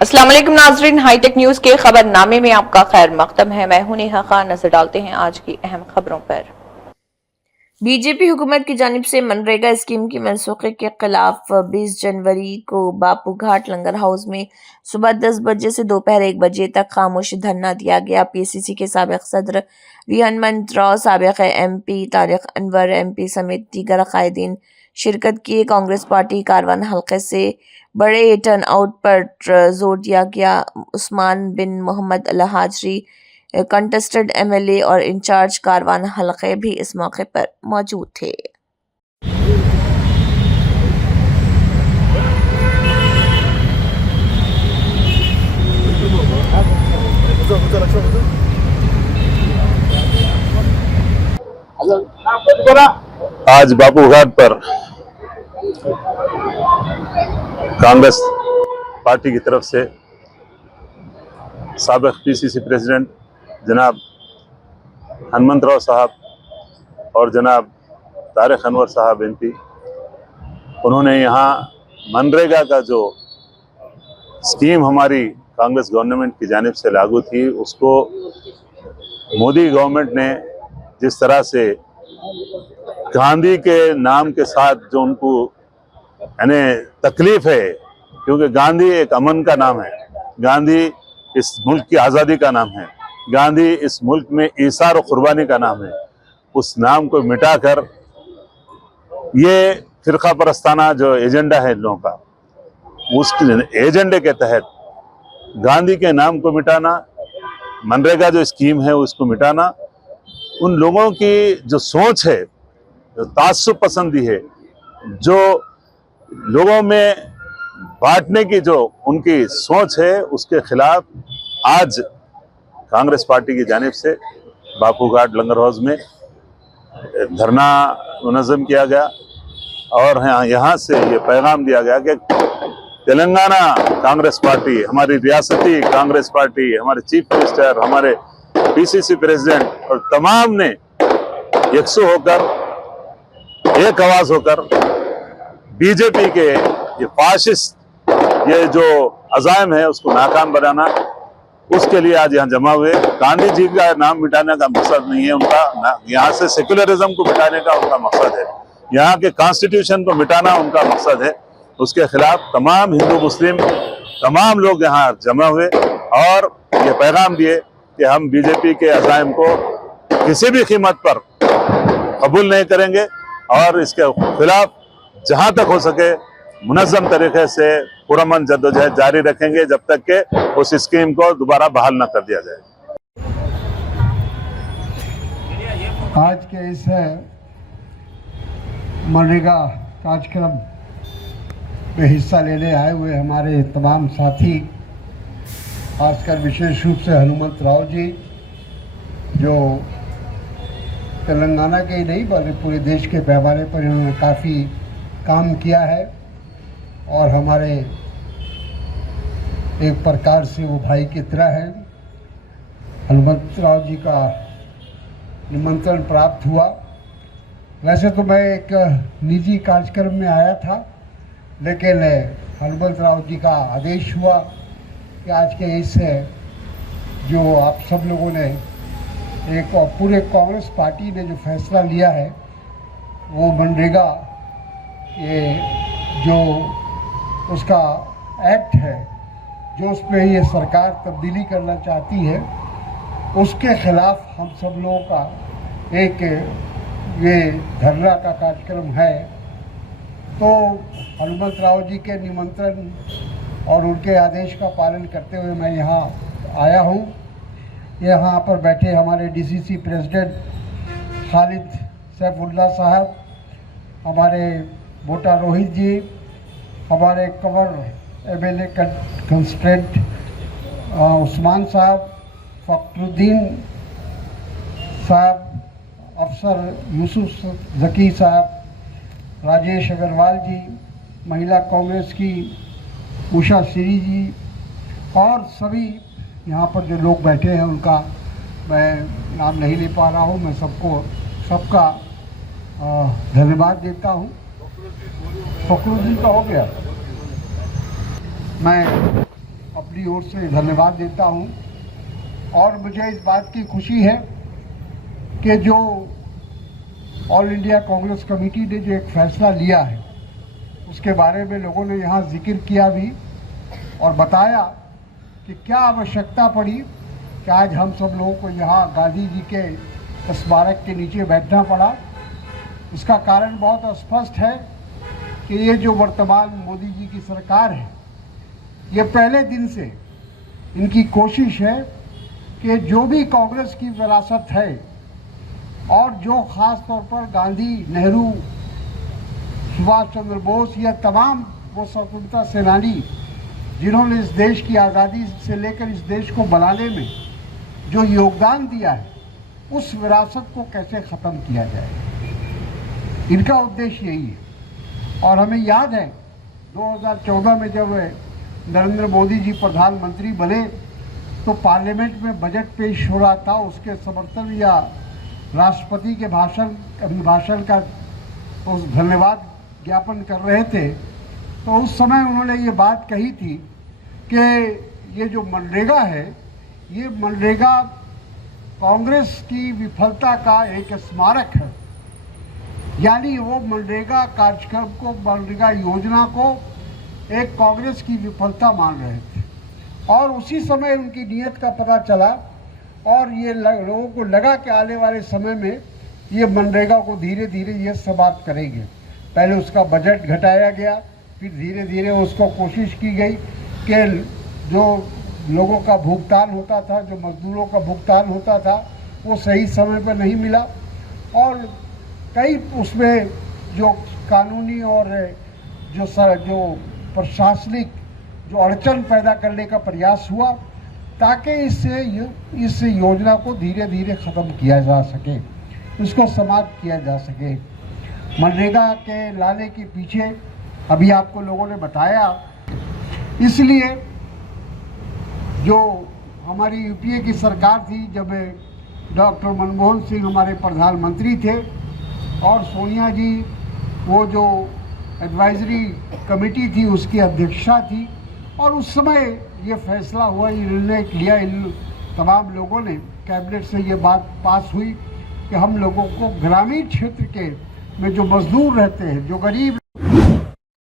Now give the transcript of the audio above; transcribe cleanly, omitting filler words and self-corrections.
अस्सलाम वालेकुम नाजरीन, हाईटेक न्यूज के खबरनामे में आपका खैर मकदम है। मैं हूं नेहा खान। नजर डालते हैं आज की अहम खबरों पर। बीजेपी हुकूमत की जानिब से मनरेगा स्कीम की मनसूखे के खिलाफ 20 जनवरी को बापू घाट लंगर हाउस में सुबह 10 बजे से दोपहर 1 बजे तक खामोश धरना दिया गया। पीसीसी के साबिक सदर वी हनुमंत राव, साबिक एमपी तारिक अनवर एमपी समेत दीगर कायदीन शिरकत की। कांग्रेस पार्टी कारवान हल्के से बड़े टर्न आउट पर जोर दिया गया। उस्मान बिन मोहम्मद अल हाजरी कंटेस्टेड एमएलए और इंचार्ज कारवान हल्के भी इस मौके पर मौजूद थे। आज बापू घाट पर कांग्रेस पार्टी की तरफ से साबिक पीसीसी प्रेसिडेंट जनाब हनुमंत राव साहब और जनाब तारिक अनवर साहब एमपी, उन्होंने यहाँ मनरेगा का जो स्कीम हमारी कांग्रेस गवर्नमेंट की जानिब से लागू थी, उसको मोदी गवर्नमेंट ने जिस तरह से गांधी के नाम के साथ जो उनको यानी तकलीफ है, क्योंकि गांधी एक अमन का नाम है, गांधी इस मुल्क की आज़ादी का नाम है, गांधी इस मुल्क में ईसार और कुर्बानी का नाम है, उस नाम को मिटाकर ये फिरका परस्ताना जो एजेंडा है इन लोगों का, उस एजेंडे के तहत गांधी के नाम को मिटाना, मनरेगा जो स्कीम है उसको मिटाना, उन लोगों की जो सोच है, जो तासुब पसंदी है, जो लोगों में बांटने की जो उनकी सोच है, उसके खिलाफ आज कांग्रेस पार्टी की जानिब से बापू घाट लंगर हाउस में धरना मुनज़्ज़म किया गया और यहाँ से ये पैगाम दिया गया कि तेलंगाना कांग्रेस पार्टी, हमारी रियासती कांग्रेस पार्टी, हमारे चीफ मिनिस्टर, हमारे पीसीसी प्रेसिडेंट और तमाम ने यकसू होकर, एक आवाज होकर बीजेपी के ये फाशिस्ट ये जो अज़ाइम है उसको नाकाम बनाना, उसके लिए आज यहाँ जमा हुए। गांधी जी का नाम मिटाने का मकसद नहीं है उनका, यहाँ से सेकुलरिज्म को मिटाने का उनका मकसद है, यहाँ के कॉन्स्टिट्यूशन को मिटाना उनका मकसद है। उसके खिलाफ तमाम हिंदू मुस्लिम तमाम लोग यहाँ जमा हुए और ये पैगाम दिए कि हम बीजेपी के अज़ाइम को किसी भी कीमत पर कबूल नहीं करेंगे और इसके खिलाफ जहाँ तक हो सके मुनज़्ज़म तरीके से पुरअमन जद्दोजहद जारी रखेंगे जब तक कि उस स्कीम को दोबारा बहाल न कर दिया जाए। आज के इस मनरेगा कार्यक्रम में हिस्सा लेने आए हुए हमारे तमाम साथी, खासकर विशेष रूप से हनुमंत राव जी, जो तेलंगाना के ही नहीं बल्कि पूरे देश के पैमाने पर इन्होंने काफ़ी काम किया है और हमारे एक प्रकार से वो भाई की तरह है। हनुमंत राव जी का निमंत्रण प्राप्त हुआ। वैसे तो मैं एक निजी कार्यक्रम में आया था, लेकिन हनुमंत राव जी का आदेश हुआ कि आज के इस जो आप सब लोगों ने एक पूरे कांग्रेस पार्टी ने जो फैसला लिया है, वो मनरेगा ये जो उसका एक्ट है, जो उसमें ये सरकार तब्दीली करना चाहती है, उसके खिलाफ हम सब लोगों का एक ये धरना का कार्यक्रम है। तो हनुमंत राव जी के निमंत्रण और उनके आदेश का पालन करते हुए मैं यहाँ आया हूँ। यहाँ पर बैठे हमारे डीसीसी प्रेसिडेंट खालिद सैफुल्ला साहब, हमारे बोटा रोहित जी, हमारे कंवर एमएलए कंस्टेंट उस्मान साहब, फखरुद्दीन साहब, अफसर यूसुफ जकी साहब, राजेश अग्रवाल जी, महिला कांग्रेस की उषा श्री जी और सभी यहाँ पर जो लोग बैठे हैं उनका मैं नाम नहीं ले पा रहा हूँ। मैं सबका धन्यवाद देता हूँ। फखरुद्दीन का हो गया। मैं अपनी ओर से धन्यवाद देता हूं। और मुझे इस बात की खुशी है कि जो ऑल इंडिया कांग्रेस कमेटी ने जो एक फैसला लिया है उसके बारे में लोगों ने यहाँ जिक्र किया भी और बताया कि क्या आवश्यकता पड़ी कि आज हम सब लोगों को यहाँ गांधी जी के स्मारक के नीचे बैठना पड़ा। इसका कारण बहुत स्पष्ट है कि ये जो वर्तमान मोदी जी की सरकार है, ये पहले दिन से इनकी कोशिश है कि जो भी कांग्रेस की विरासत है और जो ख़ास तौर पर गांधी, नेहरू, सुभाष चंद्र बोस या तमाम वो स्वतंत्रता सेनानी जिन्होंने इस देश की आज़ादी से लेकर इस देश को बनाने में जो योगदान दिया है, उस विरासत को कैसे ख़त्म किया जाए, इनका उद्देश्य यही है। और हमें याद है 2014 में जब नरेंद्र मोदी जी प्रधानमंत्री बने तो पार्लियामेंट में बजट पेश हो रहा था, उसके समर्थन या राष्ट्रपति के अभिभाषण का उस धन्यवाद ज्ञापन कर रहे थे, तो उस समय उन्होंने ये बात कही थी कि ये जो मनरेगा है, ये मनरेगा कांग्रेस की विफलता का एक स्मारक है। यानी वो मनरेगा कार्यक्रम को, मनरेगा योजना को एक कांग्रेस की विफलता मान रहे थे और उसी समय उनकी नीयत का पता चला और ये लोगों को लगा कि आने वाले समय में ये मनरेगा को धीरे धीरे ये समाप्त करेंगे। पहले उसका बजट घटाया गया, फिर धीरे धीरे उसको कोशिश की गई कि जो लोगों का भुगतान होता था, जो मजदूरों का भुगतान होता था, वो सही समय पर नहीं मिला और कई उसमें जो कानूनी और जो प्रशासनिक जो अड़चन पैदा करने का प्रयास हुआ ताकि इस योजना को धीरे धीरे ख़त्म किया जा सके, इसको समाप्त किया जा सके। मनरेगा के लाने के पीछे अभी आपको लोगों ने बताया, इसलिए जो हमारी यूपीए की सरकार थी, जब डॉक्टर मनमोहन सिंह हमारे प्रधानमंत्री थे और सोनिया जी वो जो एडवाइजरी कमेटी थी उसकी अध्यक्षा थी, और उस समय ये फैसला हुआ, ये निर्णय लिया इन तमाम लोगों ने, कैबिनेट से ये बात पास हुई कि हम लोगों को ग्रामीण क्षेत्र के में जो मजदूर रहते हैं, जो गरीब